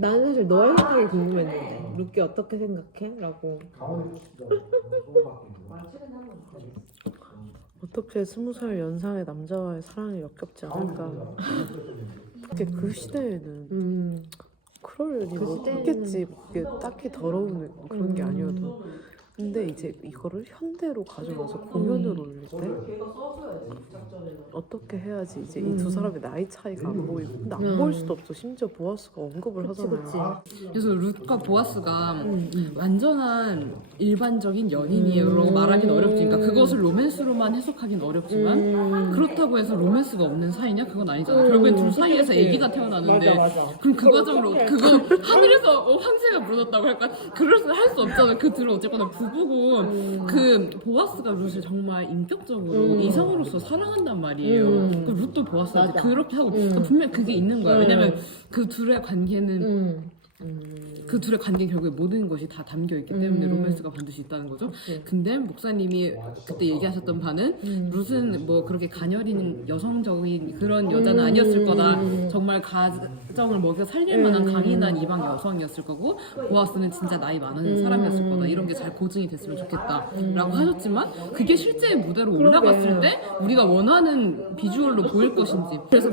나는 사실 너의 생각이 궁금했는데 루키 어떻게 생각해? 라고. 어떻게 20살 연상의 남자와의 사랑이 역겹지 않을까. 근데 그 시대에는 그럴 일이 그 뭐 시대에는- 있겠지. 이게 딱히 더러운 그런 게 아니어도. 근데 이제 이거를 현대로 가져와서 공연을 올릴 때 어떻게 해야지 이제 이 두 사람의 나이 차이가 안 보이고. 근데 안 보일 수도 없어. 심지어 보아스가 언급을 하잖아요. 그래서 룻과 보아스가 완전한 일반적인 연인이라고 말하기는 어렵지니까 그것을 로맨스로만 해석하기는 어렵지만 그렇다고 해서 로맨스가 없는 사이냐? 그건 아니잖아. 결국엔 둘 사이에서 아기가 태어나는데 맞아. 그럼 그 과정으로 그거 하늘에서 황새가 물었다고 할까? 그럴 수 할 수 없잖아. 그 둘은 어쨌거나 부부고 그 보아스가 룻을 정말 인격적으로 이성으로서 사랑한단 말이에요. 그 룻도 보아스한테 맞아. 그렇게 하고 그러니까 분명 그게 있는 거야. 왜냐면 그 둘의 관계는 그 둘의 관계 결국에 모든 것이 다 담겨 있기 때문에 로맨스가 반드시 있다는 거죠. 근데 목사님이 그때 얘기하셨던 바는 룻은 뭐 그렇게 가녀린 여성적인 그런 여자는 아니었을 거다. 정말 가정을 먹여 살릴 만한 강인한 이방 여성이었을 거고 보아스는 진짜 나이 많은 사람이었을 거다. 이런 게 잘 고증이 됐으면 좋겠다라고 하셨지만 그게 실제 무대로 올라갔을 때 우리가 원하는 비주얼로 보일 것인지. 그래서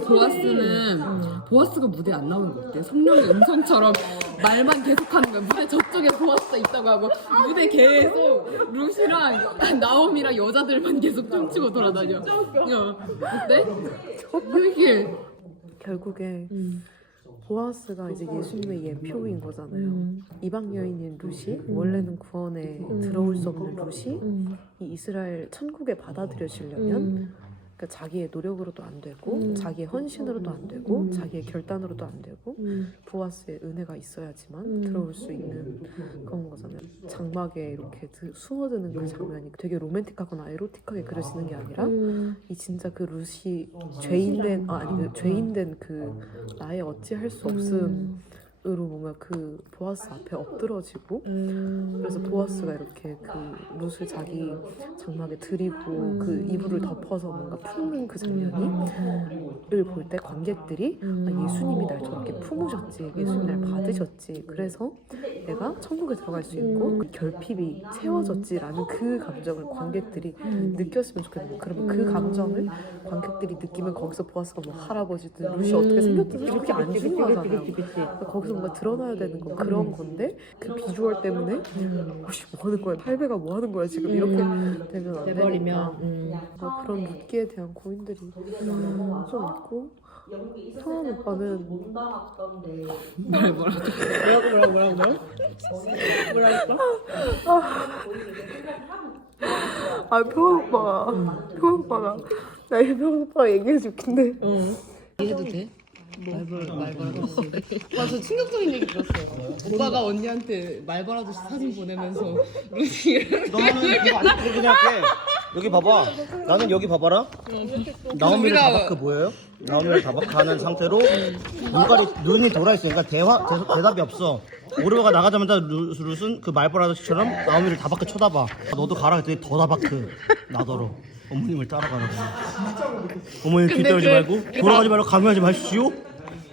보아스가 무대에 안 나오는 거 어때? 성령의 음성처럼 말만 계속하는 거야. 무대 저쪽에 보아스가 있다고 하고 무대 계속 룻이랑 나옴이랑 여자들만 계속 춤추고 돌아다녀. 어때? 이게 결국에 보아스가 이제 예수님의 예표인 거잖아요. 이방 여인인 룻이 원래는 구원에 들어올 수 없는 룻이 이 이스라엘 천국에 받아들여지려면 그러니까 자기의 노력으로도 안 되고 자기의 헌신으로도 안 되고 자기의 결단으로도 안 되고 보아스의 은혜가 있어야지만 들어올 수 있는 그런 거잖아요. 장막에 이렇게 숨어드는 그 장면이 되게 로맨틱하거나 에로틱하게 그려지는 게 아니라 이 진짜 그 룻이 죄인된 그 나의 어찌할 수 없음 으로 뭔가 그 보아스 앞에 엎드러지고 그래서 보아스가 이렇게 그 룻을 자기 장막에 들이고 그 이불을 덮어서 뭔가 품는 그 장면을 볼 때 관객들이 아, 예수님이 날 저렇게 품으셨지, 예수님이 날 받으셨지, 그래서 내가 천국에 들어갈 수 있고 그 결핍이 채워졌지라는 그 감정을 관객들이 느꼈으면 좋겠는데 그러면 그 감정을 관객들이 느끼면 거기서 보아스가 뭐 할아버지든 룻이 어떻게 생겼든 이렇게 안 중요하잖아요. 거기서 뭔가 드러나야 되는 건 그런 건데 그 비주얼 때문에 어씨 뭐 하는 거야, 팔배가 뭐 하는 거야 지금 이렇게 되면 안 되니까 그런 묻기에 대한 고민들이 좀 있고 성환 오빠는 뭐라고? 아 평원 오빠가 나 평원 오빠가 얘기해줄 텐데 이해도 돼? 말벌 아저씨. 맞아, 충격적인 얘기 들었어요. 오빠가 언니한테 말벌 아저씨 사진 보내면서 루시를. 너는 이거 안 그렇게 생각해. 여기 봐봐. 나는 여기 봐봐라. 나오미를 다바크 보여요? 나오미를 다바크하는 상태로 눈이 돌아있으니까 대답이 없어. 오르가 나가자마자 룻은 그 말벌 아저씨처럼 나오미를 다바크 쳐다봐. 너도 가라 했더니 더 다바크 나더러. 어머님을 따라가라고. 어머님 길 떨지 말고 돌아가지 말고 강요하지 마십시오.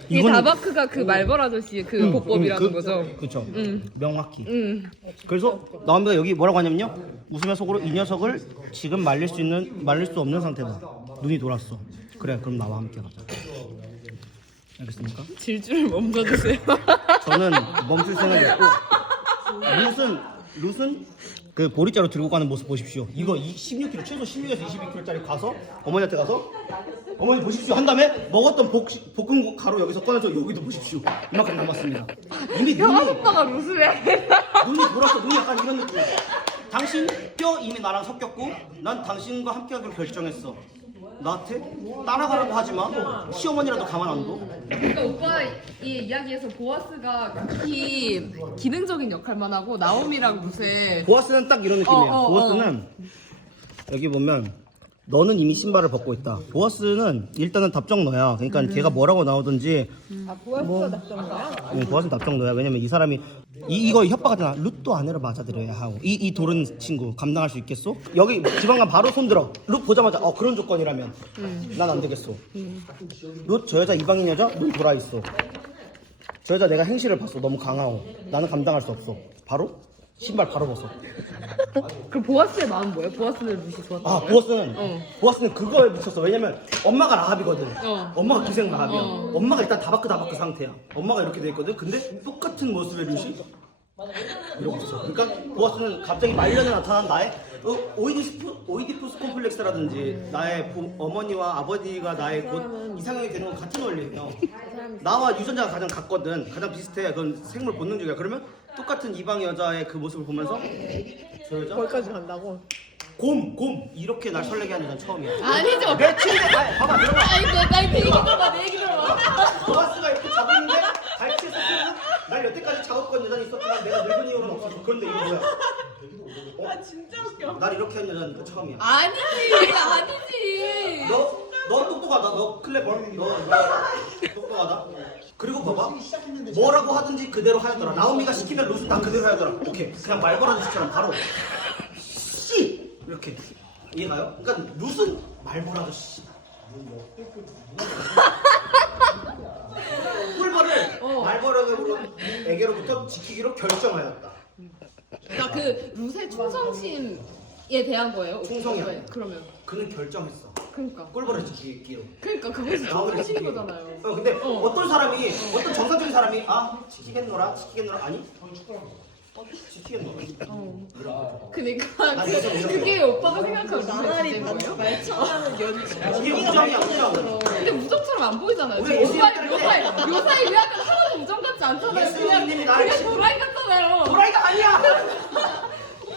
이 다바크가 그 말벌 아저씨의 그 보법이라는 거죠. 그렇죠. 명확히. 그래서 나오미가 여기 뭐라고 하냐면요. 웃으며 속으로 이 녀석을 지금 말릴 수 없는 상태다. 눈이 돌았어. 그래, 그럼 나와 함께 가자. 알겠습니까? 질주를 멈춰주세요. 저는 멈출 생각이 없고 룻은 그 보리자루 들고 가는 모습 보십시오. 이거 16kg 최소 16에서 22kg짜리 가서 어머니한테 가서 어머니 보십시오 한 다음에 먹었던 볶은 가루 여기서 꺼내서 여기도 보십시오. 이만큼 남았습니다. 이미 오빠가 룻을 해. 눈이 돌았어. 눈이 약간 이런 느낌. 당신 뼈 이미 나랑 섞였고 난 당신과 함께하기로 결정했어. 나한테 따라가라고 하지마. 시어머니라도 가만 안 둬. 그러니까 오빠의 이야기에서 보아스가 극히 기능적인 역할만 하고 나오미랑 룻의 보아스는 딱 이런 느낌이에요. 보아스는 여기 보면 너는 이미 신발을 벗고 있다. 보아스는 일단은 답정너야. 그러니까 걔가 뭐라고 나오든지. 보아스가 답정너야? 보아스는 답정너야. 왜냐면 이 사람이 이거 협박하잖아. 룻도 아내로 맞아들여야 하고 이 도른 친구 감당할 수 있겠어? 여기 지방간 바로 손들어. 룻 보자마자 그런 조건이라면 난 안 되겠어. 룻 저 여자 이방인 여자 눈 돌아 있어. 저 여자 내가 행실을 봤어. 너무 강하고 나는 감당할 수 없어. 바로 신발 바로 벗어. 그럼 보아스의 마음 뭐예요? 보아스는 루시 좋았다. 아 보아스는 그거에 묻혔어. 왜냐면 엄마가 라합이거든. 엄마가 기생 라합이야. 엄마가 일단 다바크 상태야. 엄마가 이렇게 돼 있거든. 근데 똑같은 모습의 루시 이러고 있어. 그러니까 보아스는 갑자기 말년에 나타난 나의 오이디푸스 콤플렉스라든지 나의 어머니와 아버지가 나의 곧 이상형이 되는 건 같은 원리예요. 나와 유전자가 가장 같거든. 가장 비슷해. 그건 생물 본능적이야. 그러면 똑같은 이방 여자의 그 모습을 보면서 저 여자 거기까지 간다고? 곰 이렇게 날 설레게 하는 여자는 처음이야. 아니죠. 내 침대 봐봐 들어봐. 나 얘기 들어봐. 내 얘기 들어봐. 보아스가 이렇게 자고 있는데 갈치에서 날 여태까지 작업권 여자는 있었지만 내가 늙은 이유는 없었어. 그런데 이거 뭐야? 아 진짜 웃겨. 날 이렇게 한 여자는 처음이야. 아니지. 너 똑똑하다. 너 클레버. 너 똑똑하다. 그리고 봐봐. 뭐라고 하든지 그대로 하였더라. 나오미가 시키면 룻은 다 그대로 하였더라. 오케이. 그냥 말 걸어주시처럼 바로 씨 이렇게 이해가요? 그러니까 룻은 말 걸어주시. 꿀벌을 말벌에게로부터 지키기로 결정하였다. 그러니까 그 루세 충성심에 대한 거예요. 충성이야. 네, 그러면. 그는 결정했어. 그러니까. 꿀벌을 지키기로. 그러니까 그것이 충성심인 거잖아요. 근데 어떤 사람이 어떤 정상적인 사람이 지키겠노라 아니 지키겠노라. 그러니까 아니, 그게 오빠가 생각하는 나날이 거예요? 말처럼 연주. 이게 우정이야 우정. 근데 우정처럼 안 보이잖아요. 우리 지금 예수님 요사이 위하면 하나도 우정 같지 않잖아요. 예수님이 나를 그냥 도라이 같잖아요. 도라이가 아니야.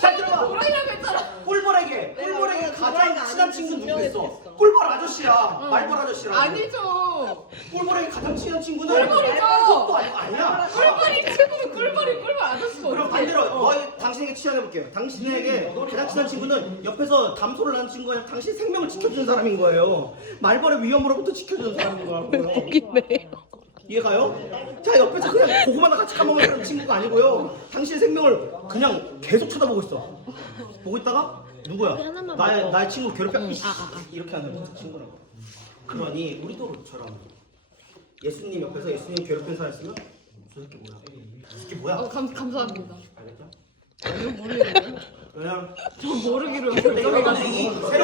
잘 들어봐. 도라이라고 했잖아. 꿀벌에게 도라이가 가장 친한 아닌지 친구 누구 있어? 증명해주겠어. 꿀벌 아저씨야. 말벌 아저씨라. 아니죠. 꿀벌에게 가장 친한 친구는 꿀벌이죠. 그것도 아니야. 꿀벌이 친구 꿀벌 아저씨가 그럼 어떻게 반대로 당신에게 취향해볼게요. 당신에게 가장 친한 친구는 옆에서 담소를 하는 친구가 아니라 당신 생명을 지켜주는 사람인 거예요. 말벌의 위험으로부터 지켜주는 사람인 거고요. 웃기네. 이해가요? 자 옆에서 그냥 고구마나 같이 까먹는 친구가 아니고요. 당신의 생명을 그냥 계속 쳐다보고 있어. 보고 있다가 누구야? 나의 친구 괴롭혀 이렇게 하는 친구라고. 그러니 우리도 그처럼 예수님 옆에서 예수님 괴롭힌 사람 있으면 저 새끼 뭐야? 저 새끼 뭐야? 감사합니다. 알겠죠? 이거 모르겠어요. 그냥 저 모르기로 새로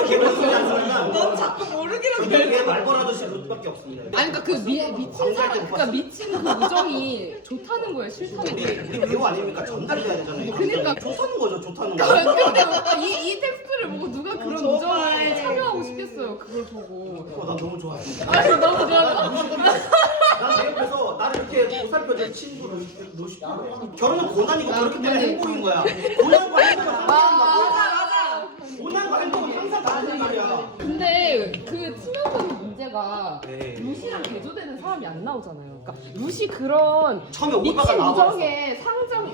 개발되지 않으면 넌 자꾸 모르기로 그게 말벌 아저씨 룻밖에 없습니다. 아니 그러니까 그 미친 사람 그러니까 미친 그 우정이 좋다는 거예요 싫다는 거예요. 우리 배우 아닙니까? 전달이 돼야 되잖아요. 그러니까. 좋다는 거죠, 좋다는 거. 근데 이 텍스트를 보고 누가 그런 우정을 참여하고 싶겠어요. 그걸 보고. 난 너무 좋아. 아니 너무 좋아요. 난내 옆에서 나를 이렇게 보살펴준 친구를 결혼은 고난이고 그렇기 때문에 행복인 거야. 고난과 행복은 맞아. 고난과 행복은 항상 다른 말이야. 근데 그 치명적인 문제가 네. 루시랑 대조되는 사람이 안 나오잖아요. 그러니까 루시 그런 처음에 미친 오르바가 나와버렸어. 우정의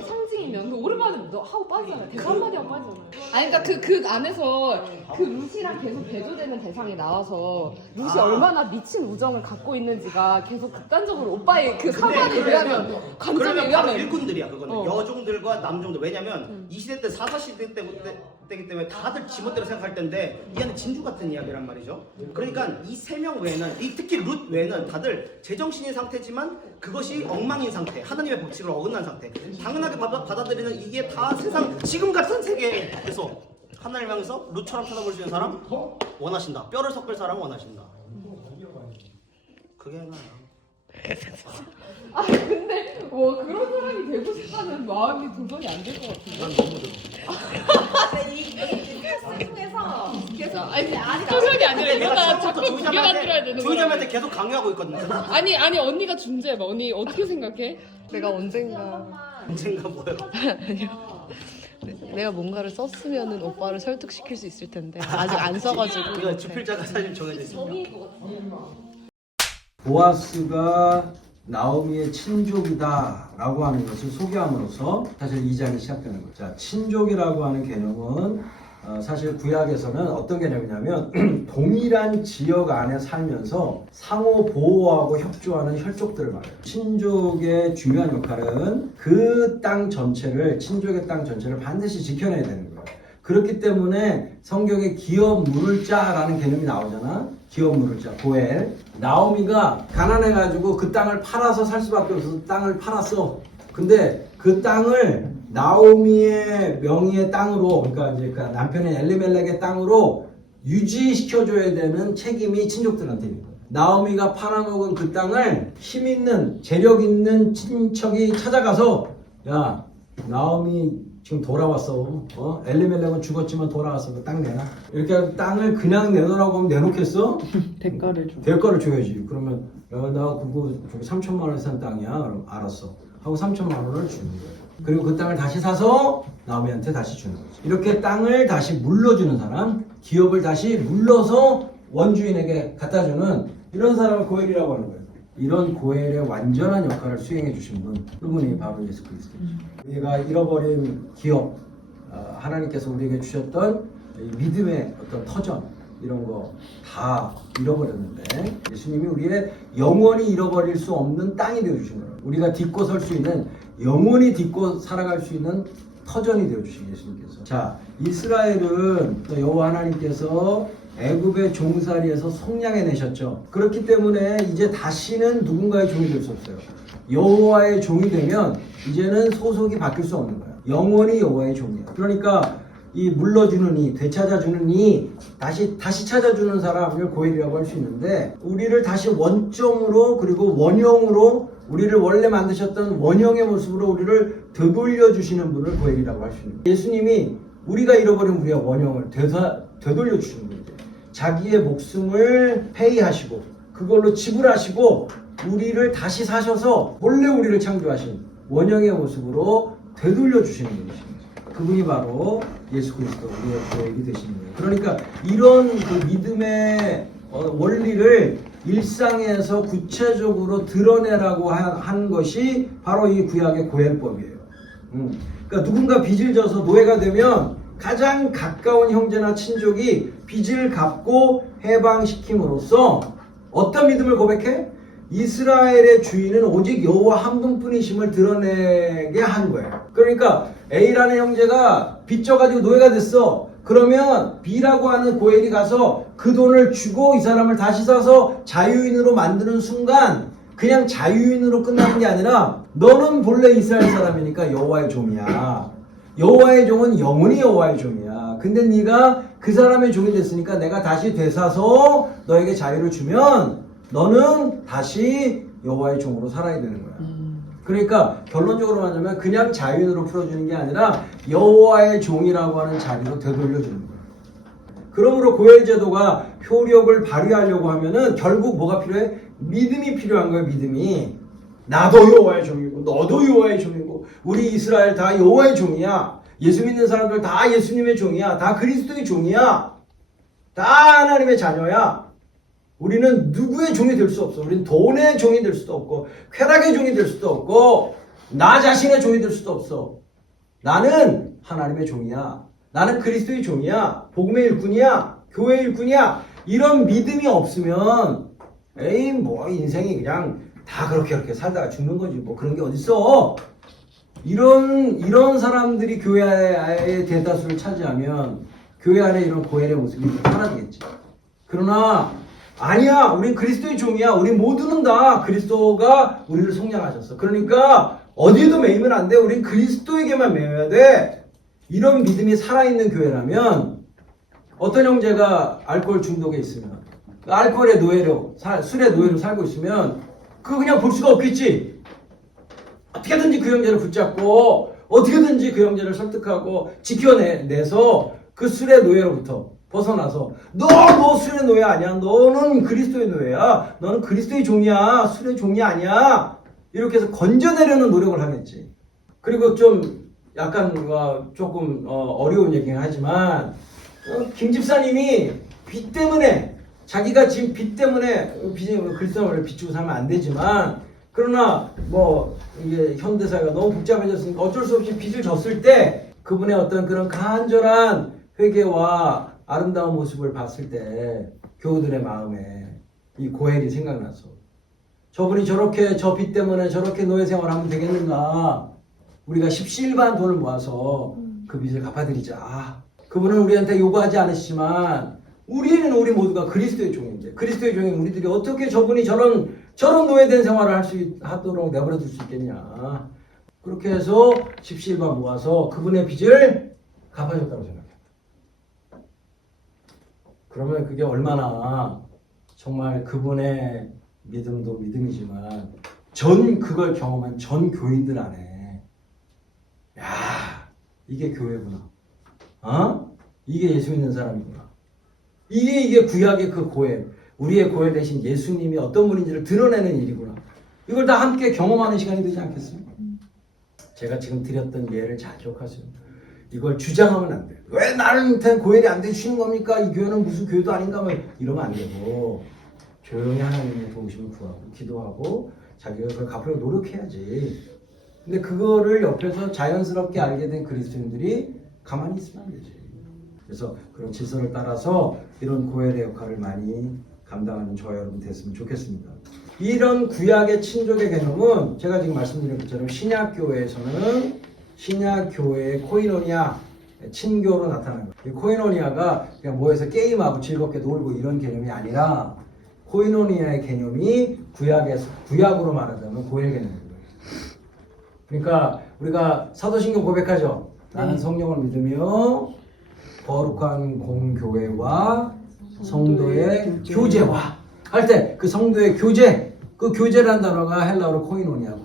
상징이면 그 오르바는 너 하고 빠지잖아요. 대사 한마디 하고 빠지잖아요. 아니 그러니까 그 안에서 그 루시랑 계속 대조되는 대상이 나와서 루시 얼마나 미친 우정을 갖고 있는지가 계속 극단적으로 오빠의 그 사관에 의하면 감정에 그러면 바로 의하면 일꾼들이야 그거는. 어. 여종들과 남종들. 왜냐면 이 시대 때 사사시대 때기 때문에 다들 지멋대로 생각할 텐데 이 안에 진주 같은 이야기란 말이죠. 그러니까 이 세 명 외에는 특히 룻 외에는 다들 제정신인 상태지만 그것이 엉망인 상태, 하나님의 법칙을 어긋난 상태, 당연하게 받아들이는 이게 다 세상 지금 같은 세계에서 하나님을 향해서 룻처럼 쳐다볼 수 있는 사람 원하신다. 뼈를 섞을 사람 원하신다. 그게 나야. 아 근데 뭐 그런 사람이 되고 싶다는 마음이 도전이 안 될 것 같은데. 난 너무 들어. 이 텍스트 중에서 계속 아니 도전이 아니라 이거다 자꾸 두개 만들어야 되는 거야. 주인님한테 계속 강요하고 있거든. 아니 언니가 존재해봐. 언니 어떻게 생각해? 내가 언젠가 언젠가 뭐요? 내가 뭔가를 썼으면은 오빠를 설득시킬 수 있을 텐데 아직 안 써가지고. 이거 주필자가 사실 정해져 있어. 보아스가 나오미의 친족이다라고 하는 것을 소개함으로써 사실 2장이 시작되는 거죠. 자, 친족이라고 하는 개념은 사실 구약에서는 어떤 개념이냐면 동일한 지역 안에 살면서 상호 보호하고 협조하는 혈족들을 말해요. 친족의 중요한 역할은 그 땅 전체를 친족의 땅 전체를 반드시 지켜내야 되는 거예요. 그렇기 때문에 성경에 기업 물을 자라는 개념이 나오잖아. 기업 물을 자, 고엘. 나오미가 가난해가지고 그 땅을 팔아서 살 수밖에 없어서 땅을 팔았어. 근데 그 땅을 나오미의 명의의 땅으로, 그러니까 이제 그 남편인 엘리멜렉의 땅으로 유지시켜줘야 되는 책임이 친족들한테 있는 거야. 나오미가 팔아먹은 그 땅을 힘 있는, 재력 있는 친척이 찾아가서, 야, 나오미 지금 돌아왔어. 엘리멜렉은 죽었지만 돌아왔어. 그 땅 내놔. 이렇게 땅을 그냥 내놓으라고 하면 내놓겠어? 대가를 줘. 대가를 줘야지. 그러면 야, 나 그거 저기 3천만 원에 산 땅이야. 그럼 알았어. 하고 3천만 원을 주는 거예요. 그리고 그 땅을 다시 사서 나오미한테 다시 주는 거지. 이렇게 땅을 다시 물러주는 사람, 기업을 다시 물러서 원주인에게 갖다 주는 이런 사람을 고엘이라고 하는 거예요. 이런 고엘의 완전한 역할을 수행해 주신 분, 그분이 바로 예수 그리스도죠. 우리가 잃어버린 기업, 하나님께서 우리에게 주셨던 이 믿음의 어떤 터전, 이런 거 다 잃어버렸는데 예수님이 우리의 영원히 잃어버릴 수 없는 땅이 되어주신 거예요. 우리가 딛고 설 수 있는, 영원히 딛고 살아갈 수 있는 터전이 되어주신 예수님께서. 자, 이스라엘은 여호와 하나님께서 애굽의 종살이에서 속량해내셨죠. 그렇기 때문에 이제 다시는 누군가의 종이 될 수 없어요. 여호와의 종이 되면 이제는 소속이 바뀔 수 없는 거예요. 영원히 여호와의 종이에요. 그러니까 이 물러주는 이, 되찾아주는 이, 다시 찾아주는 사람을 고엘이라고 할 수 있는데, 우리를 다시 원점으로, 그리고 원형으로, 우리를 원래 만드셨던 원형의 모습으로 우리를 되돌려 주시는 분을 고엘이라고 할 수 있는 거예요. 예수님이 우리가 잃어버린 우리의 원형을 되돌려 주시는 거예요. 자기의 목숨을 페이하시고 그걸로 지불하시고 우리를 다시 사셔서 본래 우리를 창조하신 원형의 모습으로 되돌려 주시는 분이십니다. 그분이 바로 예수 그리스도, 우리의 고엘이 되시는 거예요. 그러니까 이런 그 믿음의 원리를 일상에서 구체적으로 드러내라고 한 것이 바로 이 구약의 고엘법이에요. 그러니까 누군가 빚을 져서 노예가 되면 가장 가까운 형제나 친족이 빚을 갚고 해방시킴으로써 어떤 믿음을 고백해? 이스라엘의 주인은 오직 여호와 한 분뿐이심을 드러내게 한 거예요. 그러니까 A라는 형제가 빚져가지고 노예가 됐어. 그러면 B라고 하는 고엘이 가서 그 돈을 주고 이 사람을 다시 사서 자유인으로 만드는 순간 그냥 자유인으로 끝나는 게 아니라 너는 본래 이스라엘 사람이니까 여호와의 종이야. 여호와의 종은 영원히 여호와의 종이야. 근데 네가 그 사람의 종이 됐으니까 내가 다시 되사서 너에게 자유를 주면 너는 다시 여호와의 종으로 살아야 되는 거야. 그러니까 결론적으로 말하자면 그냥 자유인으로 풀어주는 게 아니라 여호와의 종이라고 하는 자리로 되돌려주는 거야. 그러므로 고엘 제도가 효력을 발휘하려고 하면은 결국 뭐가 필요해? 믿음이 필요한 거예요. 믿음이. 나도 여호와의 종이고 너도 여호와의 종이고 우리 이스라엘 다 여호와의 종이야. 예수 믿는 사람들 다 예수님의 종이야. 다 그리스도의 종이야. 다 하나님의 자녀야. 우리는 누구의 종이 될 수 없어. 우리는 돈의 종이 될 수도 없고 쾌락의 종이 될 수도 없고 나 자신의 종이 될 수도 없어. 나는 하나님의 종이야. 나는 그리스도의 종이야. 복음의 일꾼이야. 교회의 일꾼이야. 이런 믿음이 없으면 에이 뭐 인생이 그냥 다 그렇게 살다가 죽는 거지. 뭐 그런 게 어딨어. 이런 사람들이 교회의 대다수를 차지하면 교회 안에 이런 고엘의 모습이 사라지겠지. 그러나 아니야. 우린 그리스도의 종이야. 우리 모두는 다 그리스도가 우리를 속량하셨어. 그러니까 어디에도 매이면 안 돼. 우린 그리스도에게만 매여야 돼. 이런 믿음이 살아있는 교회라면 어떤 형제가 알코올 중독에 있으면 알코올의 노예로, 술의 노예로 살고 있으면 그거 그냥 볼 수가 없겠지. 어떻게든지 그 형제를 붙잡고 어떻게든지 그 형제를 설득하고 지켜내서 그 술의 노예로부터 벗어나서 너 술의 노예 아니야. 너는 그리스도의 노예야. 너는 그리스도의 종이야. 술의 종이 아니야. 이렇게 해서 건져내려는 노력을 하겠지. 그리고 좀 약간 조금 어려운 얘기긴 하지만 김 집사님이 빚 때문에 자기가 지금 빚 때문에 그리스도는 원래 빚 주고 살면 안 되지만 그러나 뭐 이게 현대사회가 너무 복잡해졌으니까 어쩔 수 없이 빚을 졌을 때 그분의 어떤 그런 간절한 회개와 아름다운 모습을 봤을 때 교우들의 마음에 이 고엘이 생각나서 저분이 저렇게 저 빚 때문에 저렇게 노예 생활하면 되겠는가. 우리가 십시일반 돈을 모아서 그 빚을 갚아드리자. 그분은 우리한테 요구하지 않으시지만 우리는 우리 모두가 그리스도의 종인데 그리스도의 종인 우리들이 어떻게 저분이 저런 노예된 생활을 하도록 내버려 둘 수 있겠냐. 그렇게 해서 십시일반 모아서 그분의 빚을 갚아줬다고 생각해요. 그러면 그게 얼마나 정말 그분의 믿음도 믿음이지만 그걸 경험한 전 교인들 안에 야 이게 교회구나. 이게 예수 믿는 사람이구나. 이게 구약의 그 고해, 우리의 고해 대신 예수님이 어떤 분인지를 드러내는 일이구나. 이걸 다 함께 경험하는 시간이 되지 않겠습니까? 제가 지금 드렸던 예를 잘 기억하세요. 이걸 주장하면 안 돼요. 왜 나한테 고해이 안 되시는 겁니까? 이 교회는 무슨 교회도 아닌가? 이러면 안 되고 조용히 하나님의 도우심을 구하고 기도하고 자기가 그걸 갚으려고 노력해야지. 근데 그거를 옆에서 자연스럽게 알게 된 그리스도인들이 가만히 있으면 안 되지. 그래서 그런 질서를 따라서 이런 고혈의 역할을 많이 감당하는 저와 여러분 됐으면 좋겠습니다. 이런 구약의 친족의 개념은 제가 지금 말씀드린 것처럼 신약교회에서는 신약교회의 코이노니아 친교로 나타나는 거예요. 이 코이노니아가 그냥 모여서 게임하고 즐겁게 놀고 이런 개념이 아니라 코이노니아의 개념이 구약으로 말하자면 고혈 개념입니다. 그러니까 우리가 사도신경 고백하죠. 나는 성령을 믿으며 거룩한 공교회와 성도의 교제와 할 때 그 성도의 교제, 그 교제라는 단어가 헬라어로 코이노니아.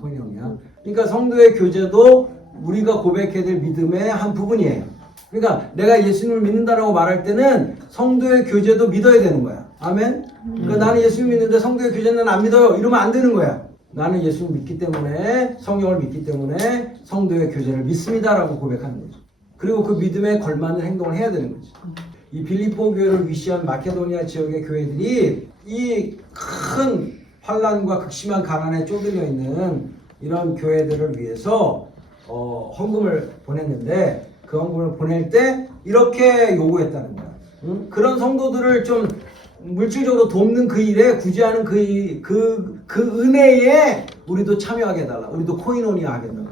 그러니까 성도의 교제도 우리가 고백해야 될 믿음의 한 부분이에요. 그러니까 내가 예수님을 믿는다라고 말할 때는 성도의 교제도 믿어야 되는 거야. 아멘? 그러니까 나는 예수님 믿는데 성도의 교제는 안 믿어요. 이러면 안 되는 거야. 나는 예수님을 믿기 때문에, 성령을 믿기 때문에 성도의 교제를 믿습니다라고 고백하는 거죠. 그리고 그 믿음에 걸맞는 행동을 해야 되는 거죠. 이 빌립보 교회를 위시한 마케도니아 지역의 교회들이 이 큰 환란과 극심한 가난에 쪼들려 있는 이런 교회들을 위해서 헌금을 보냈는데 그 헌금을 보낼 때 이렇게 요구했다는 거야. 응? 그런 성도들을 좀 물질적으로 돕는 그 일에 구제하는 그 은혜에 우리도 참여하게 해달라. 우리도 코이노니아 하게 해달라.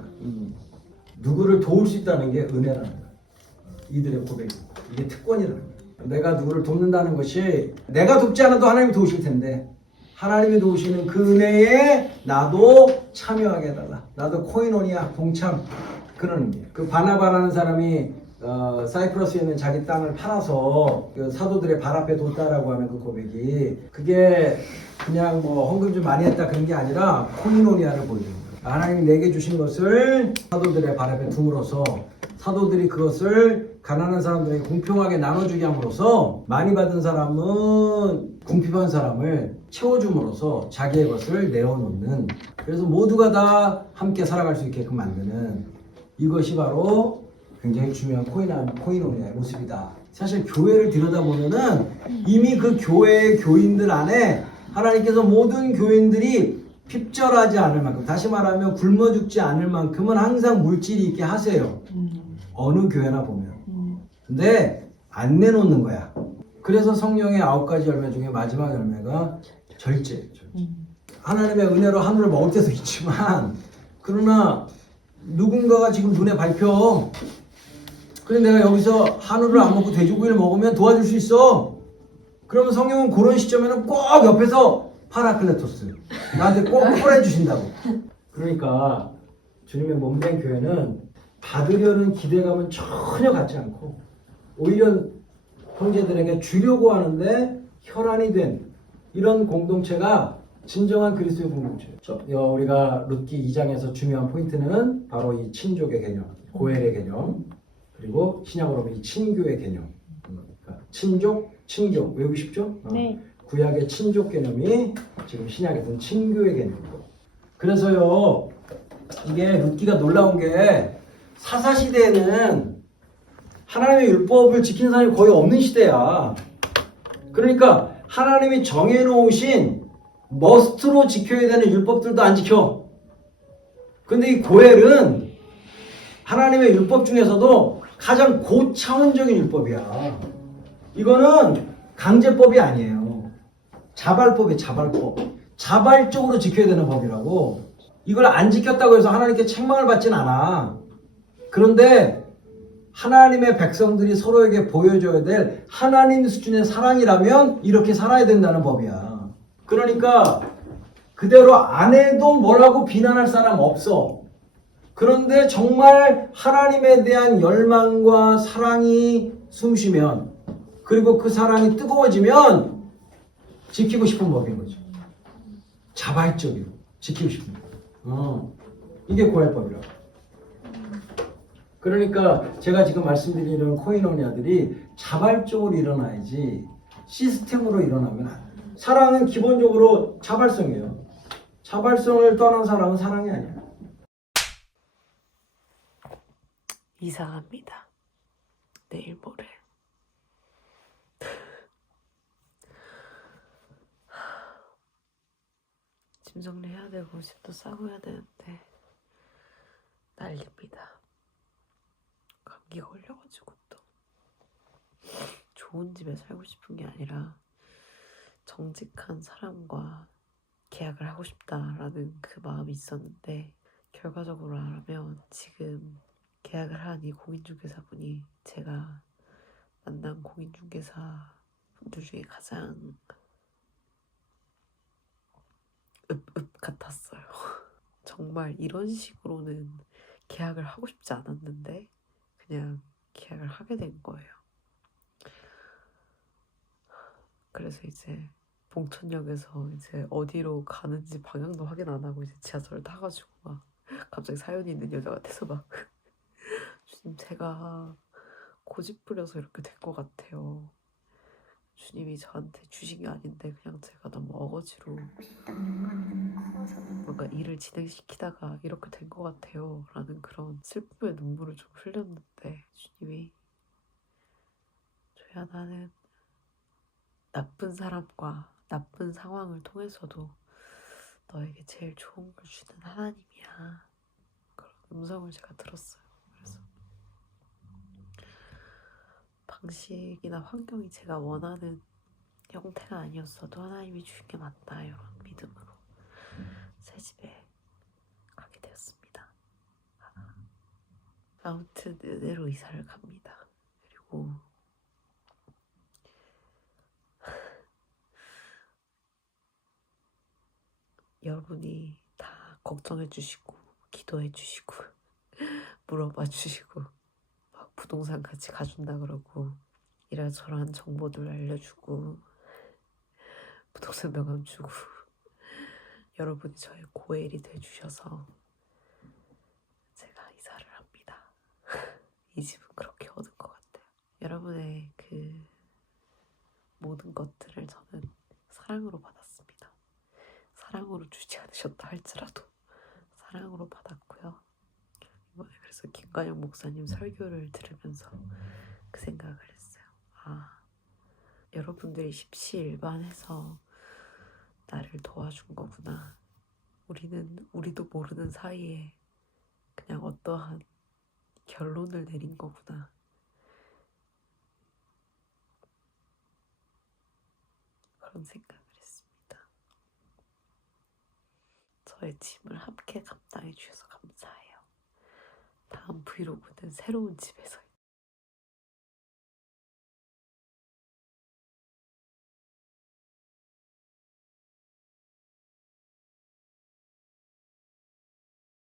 누구를 도울 수 있다는 게 은혜라는 거야. 이들의 고백이. 이게 특권이라는 거야. 내가 누구를 돕는다는 것이 내가 돕지 않아도 하나님이 도우실 텐데 하나님이 도우시는 그 은혜에 나도 참여하게 해달라. 나도 코이노니아 동참 그런 의미예요. 그 바나바라는 사람이 사이프러스에 있는 자기 땅을 팔아서 그 사도들의 발 앞에 뒀다라고 하는 그 고백이 그게 그냥 뭐 헌금 좀 많이 했다 그런 게 아니라 코이노니아를 보여주는 거예요. 하나님이 내게 주신 것을 사도들의 발 앞에 둠으로써 사도들이 그것을 가난한 사람들에게 공평하게 나눠주게 함으로써 많이 받은 사람은 궁핍한 사람을 채워줌으로써 자기의 것을 내어놓는, 그래서 모두가 다 함께 살아갈 수 있게끔 만드는, 이것이 바로 굉장히 중요한 코이노니아의 모습이다. 사실 교회를 들여다보면은 이미 그 교회의 교인들 안에 하나님께서 모든 교인들이 핍절하지 않을 만큼, 다시 말하면 굶어 죽지 않을 만큼은 항상 물질이 있게 하세요. 어느 교회나 보면. 근데 안 내놓는 거야. 그래서 성령의 9가지 열매 중에 마지막 열매가 절제예요. 하나님의 은혜로 하늘을 먹을 때도 있지만, 그러나 누군가가 지금 눈에 밟혀. 그래 내가 여기서 한우를 안 먹고 돼지고기를 먹으면 도와줄 수 있어. 그러면 성령은 그런 시점에는 꼭 옆에서 파라클레토스 나한테 꼭 보내주신다고. 그러니까 주님의 몸된 교회는 받으려는 기대감은 전혀 갖지 않고 오히려 형제들에게 주려고 하는데 혈안이 된 이런 공동체가 진정한 그리스도의 공동체예요. 우리가 룻기 2장에서 중요한 포인트는 바로 이 친족의 개념, 고엘의 개념, 그리고 신약으로 보면 이 친교의 개념. 그러니까 친족, 친교 외우기 쉽죠? 네. 구약의 친족 개념이 지금 신약에서는 친교의 개념이고. 그래서요, 이게 룻기가 놀라운 게 사사시대에는 하나님의 율법을 지키는 사람이 거의 없는 시대야. 그러니까 하나님이 정해놓으신 머스트로 지켜야 되는 율법들도 안 지켜. 근데 이 고엘은 하나님의 율법 중에서도 가장 고차원적인 율법이야. 이거는 강제법이 아니에요. 자발법이 자발법. 자발적으로 지켜야 되는 법이라고. 이걸 안 지켰다고 해서 하나님께 책망을 받진 않아. 그런데 하나님의 백성들이 서로에게 보여줘야 될 하나님 수준의 사랑이라면 이렇게 살아야 된다는 법이야. 그러니까 그대로 안 해도 뭐라고 비난할 사람 없어. 그런데 정말 하나님에 대한 열망과 사랑이 숨쉬면, 그리고 그 사랑이 뜨거워지면 지키고 싶은 법인 거죠. 자발적으로 지키고 싶은 법. 이게 고할법이라고. 그러니까 제가 지금 말씀드리는 코이노니아들이 자발적으로 일어나야지 시스템으로 일어나면 안 돼요. 사랑은 기본적으로 자발성이에요. 자발성을 떠난 사랑은 사랑이 아니야. 이사 갑니다. 내일 모레. 짐 정리해야 되고 집도 싸고 해야 되는데 난립니다. 감기가 걸려가지고 또 좋은 집에 살고 싶은 게 아니라 정직한 사람과 계약을 하고 싶다라는 그 마음이 있었는데, 결과적으로 말하면 지금 계약을 한 이 공인중개사분이 제가 만난 공인중개사 분들 중에 가장 읍 같았어요. 정말 이런 식으로는 계약을 하고 싶지 않았는데 그냥 계약을 하게 된 거예요. 그래서 이제 봉천역에서 이제 어디로 가는지 방향도 확인 안 하고 이제 지하철을 타가지고 막 갑자기 사연이 있는 여자가 돼서 막 주님, 제가 고집 부려서 이렇게 된 것 같아요. 주님이 저한테 주신 게 아닌데 그냥 제가 너무 어거지로 뭔가 일을 진행시키다가 이렇게 된 것 같아요 라는 그런 슬픔의 눈물을 좀 흘렸는데, 주님이 조야, 나는 나쁜 사람과 나쁜 상황을 통해서도 너에게 제일 좋은 걸 주는 하나님이야, 그런 음성을 제가 들었어요. 그래서 방식이나 환경이 제가 원하는 형태가 아니었어도 하나님이 주신 게 맞다, 이런 믿음으로 새 집에 가게 되었습니다. 아무튼 은혜로 이사를 갑니다. 그리고 여러분이 다 걱정해 주시고 기도해 주시고 물어봐 주시고 막 부동산 같이 가준다 그러고 이래저래한 정보들 알려주고 부동산 명함 주고 여러분이 저의 고엘이 돼주셔서 제가 이사를 합니다. 이 집은 그렇게 얻은 것 같아요. 여러분의 그 모든 것들을 저는 사랑으로 받았습니다. 사랑으로 주지 않으셨다 할지라도 사랑으로 받았고요. 이번에 그래서 김관영 목사님 설교를 들으면서 그 생각을 했어요. 아, 여러분들이 십시일반해서 나를 도와준 거구나. 우리도 모르는 사이에 그냥 어떠한 결론을 내린 거구나. 그런 생각을 했습니다. 저의 짐을 함께 감당해 주셔서 감사해요. 다음 브이로그는 새로운 집에서